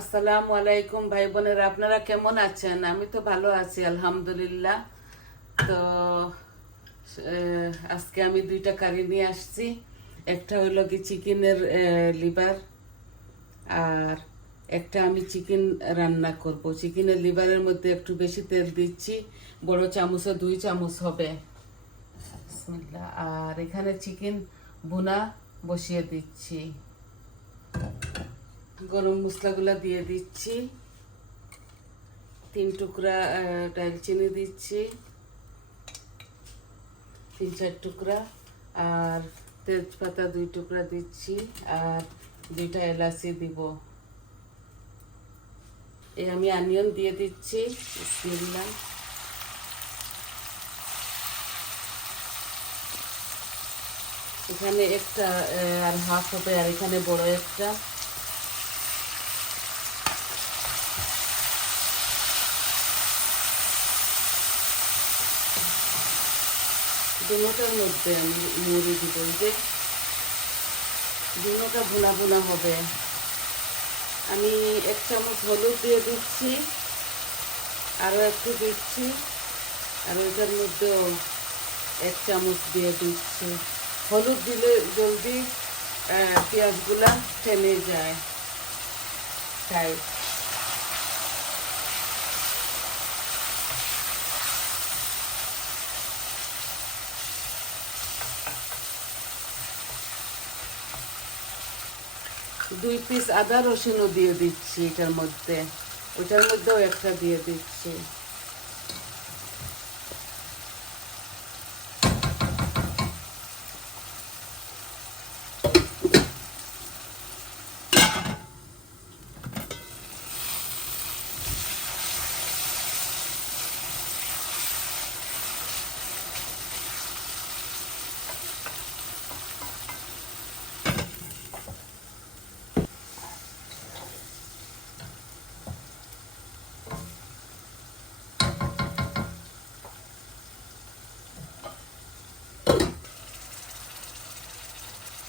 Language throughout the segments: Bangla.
আসসালামু আলাইকুম ভাই বোনেরা, আপনারা কেমন আছেন? আমি তো ভালো আছি আলহামদুলিল্লাহ। তো আজকে আমি দুইটা কারি নিয়ে আসছি। একটা হইলো কি চিকেনের লিভার, আর একটা আমি চিকেন রান্না করব। চিকেনের লিভারের মধ্যে একটু বেশি তেল দিচ্ছি, বড় চামচে 2 চামচ হবে। বিসমিল্লাহ। আর এখানে চিকেন ভুনা বসিয়ে দিচ্ছি, গরম মশলাগুলা দিয়ে দিচ্ছি, 3 টুকরা দারচিনি দিচ্ছি, 3-4 টুকরা, আর তেজপাতা 2 টুকরা দিচ্ছি, আর 2টা এলাচি দিব। এই আমি অনিয়ন দিয়ে দিচ্ছি। বিসমিল্লাহ। এখানে একটা আর হাফ হবে, আর এখানে বড় একটা। দুটোটার মধ্যে আমি মুড়ি দিব, যে দুটোটা ভুনা ভুনা হবে। আমি 1 চামচ হলুদ দিয়ে দিচ্ছি, আরও একটু দিচ্ছি, আর ওইটার মধ্যেও 1 চামচ দিয়ে দিচ্ছি। হলুদ দিলে জলদি পেঁয়াজগুলা টেনে যায়, তাই। দুই পিস আদা রসুনও দিয়ে দিচ্ছি এটার মধ্যে, ওইটার মধ্যেও একটা দিয়ে দিচ্ছি।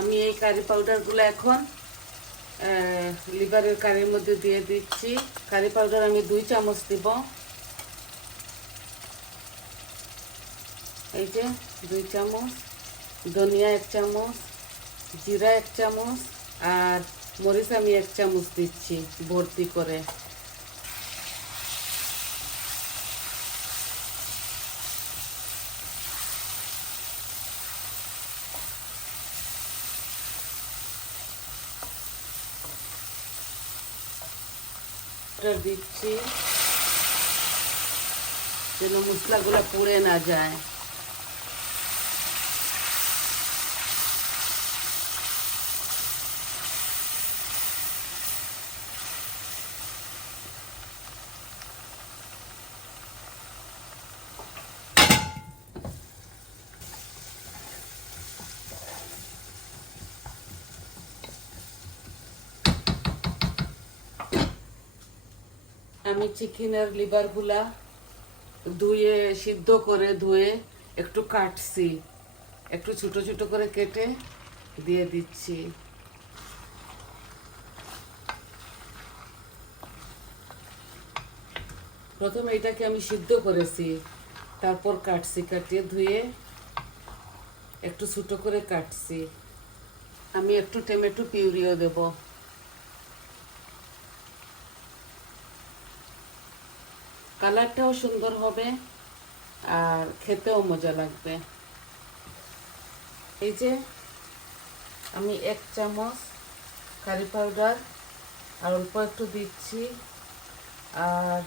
আমি এই কারি পাউডারগুলো এখন লিভারের কারির মধ্যে দিয়ে দিচ্ছি। কারি পাউডার আমি 2 চামচ দিব, এই যে 2 চামচ। ধনিয়া 1 চামচ, জিরা 1 চামচ, আর মরিচ আমি 1 চামচ দিচ্ছি ভর্তি করে। দিচ্ছি যেন মশলাগুলো পুড়ে না যায়। আমি চিকেনের লিভারগুলা ধুয়ে সিদ্ধ করে ধুয়ে একটু কাটছি, একটু ছোট ছোট করে কেটে দিয়ে দিচ্ছি। প্রথমে এটাকে আমি সিদ্ধ করেছি, তারপর কাটছি, কাটিয়ে ধুয়ে একটু ছোট করে কাটছি। আমি একটু টমেটো পিউরিও দেব। কালারটাও সুন্দর হবে আর খেতেও মজা লাগবে। এই যে আমি 1 চামচ কারি পাউডার আর অল্প একটু দিচ্ছি, আর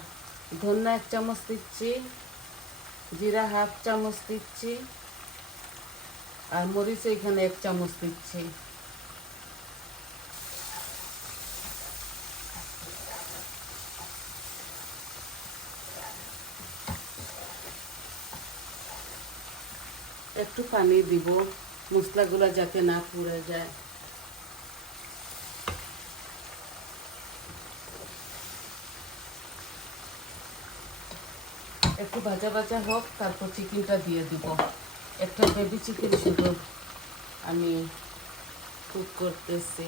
ধনিয়া 1 চামচ দিচ্ছি, জিরা হাফ চামচ দিচ্ছি, আর মরিচ এখানে 1 চামচ দিচ্ছি। একটু পানি দিব মশলাগুলো যাতে না পুড়ে যায়। একটু ভাজা ভাজা হোক, তারপর চিকেনটা দিয়ে দিব। একটা বেবি চিকেন শুধু আমি কুক করতেছি।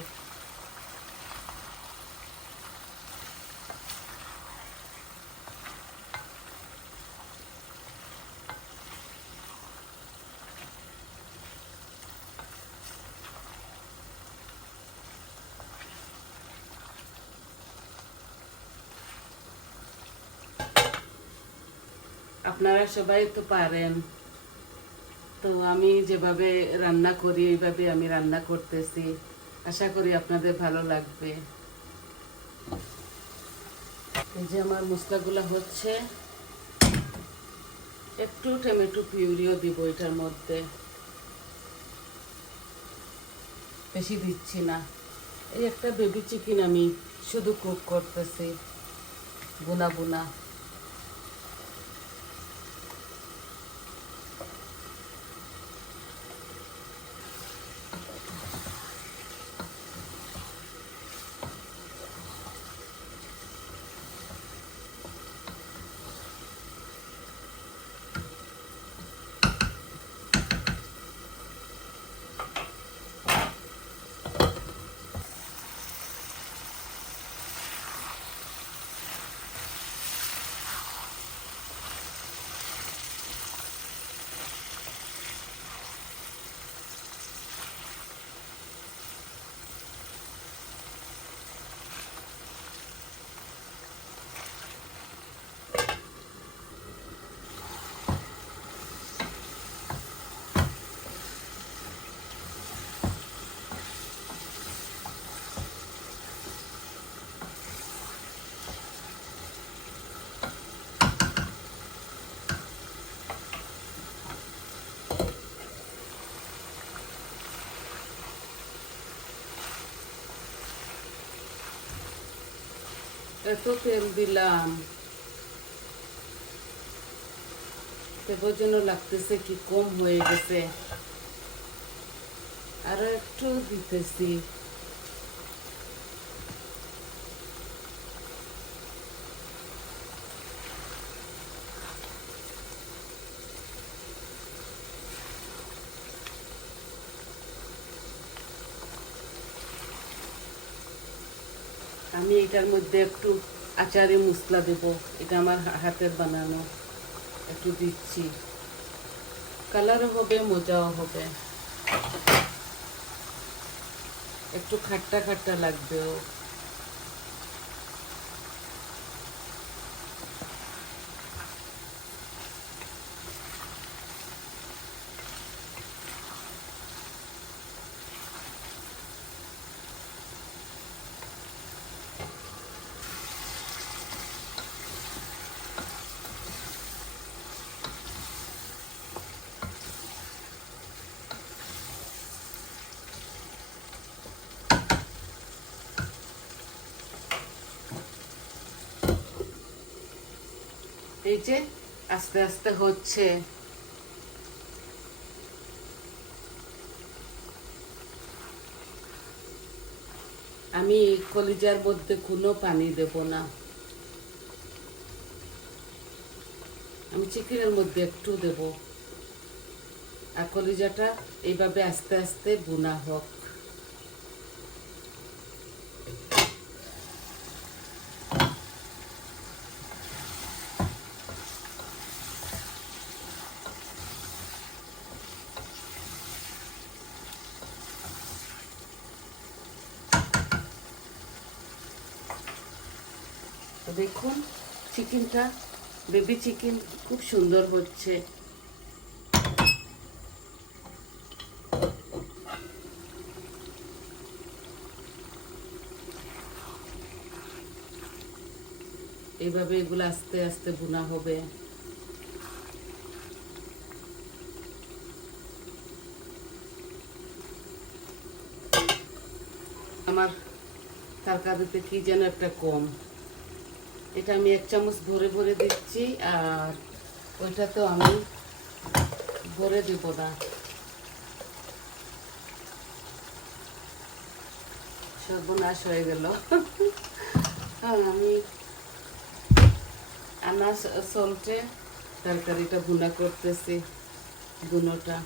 আপনারা সবাই তো পারেন, তো আমি যেভাবে রান্না করি এইভাবে আমি রান্না করতেছি। আশা করি আপনাদের ভালো লাগবে। এই যে আমার মশলাগুলো হচ্ছে, একটু টমেটো পিউরিও দিব এটার মধ্যে, বেশি দিচ্ছি না। এই একটা বেবি চিকেন আমি শুধু কুক করতেছি, বুনা বুনা। এত তেল দিলাম, তেলের জন্য লাগতেছে কি কম হয়ে গেছে, আরো একটু দিতেছি। আমি এটার মধ্যে একটু আচারি মশলা দেব, এটা আমার হাতের বানানো, একটু দিচ্ছি, কালারও হবে, মজাও হবে, একটু খাট্টা খাট্টা লাগবেও। এই যে আস্তে আস্তে হচ্ছে, আমি কলিজার মধ্যে কোনো পানি দেব না, আমি চিকেনের মধ্যে একটু দেব, আর কলিজাটা এইভাবে আস্তে আস্তে ভুনা হোক। তো দেখুন চিকেনটা, বেবি চিকেন খুব সুন্দর হচ্ছে। এইভাবে এগুলো আস্তে আস্তে ভুনা হবে। আমার তরকারিতে কি যেন একটা কম, এটা আমি 1 চামচ ভরে ভরে দিচ্ছি, আর ওইটা তো আমি ভরে দিব না, সর্বনাশ হয়ে গেল। আমি আনা সল্টে তরকারিটা ভুনা করতেছি, বুনোটা।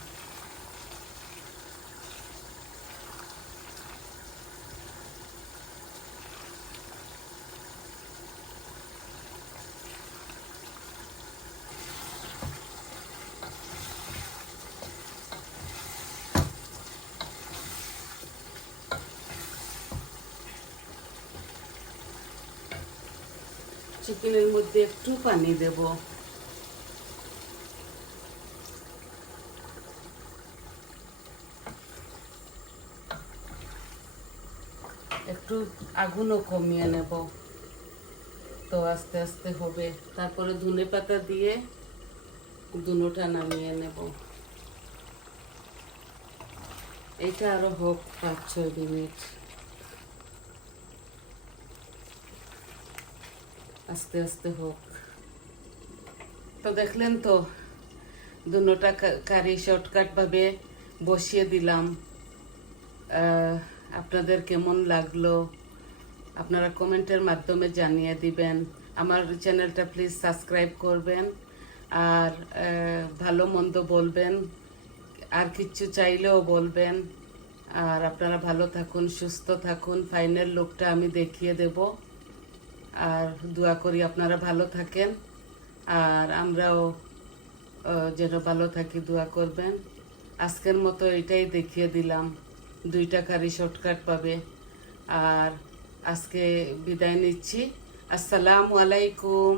চিকেনের মধ্যে একটু পানি দেব, একটু আগুনও কমিয়ে নেব, তো আস্তে আস্তে হবে। তারপরে ধনে পাতা দিয়ে দুটোটা নামিয়ে নেব। এটা আরো হোক 5-6 মিনিট, আস্তে আস্তে হোক। তো দেখলেন তো দুটোটা কারি শর্টকাট ভাবে বসিয়ে দিলাম। আপনাদের কেমন লাগলো আপনারা কমেন্টের মাধ্যমে জানিয়ে দিবেন। আমার চ্যানেলটা প্লিজ সাবস্ক্রাইব করবেন, আর ভালো মন্দ বলবেন, আর কিছু চাইলেও বলবেন। আর আপনারা ভালো থাকুন, সুস্থ থাকুন। ফাইনাল লুকটা আমি দেখিয়ে দেব। আর দোয়া করি আপনারা ভালো থাকেন, আর আমরাও যেন ভালো থাকি, দোয়া করবেন। আজকের মতো এটাই দেখিয়ে দিলাম, 2টা কারি শর্টকাট পাবে। আর আজকে বিদায় নিচ্ছি। আসসালামু আলাইকুম।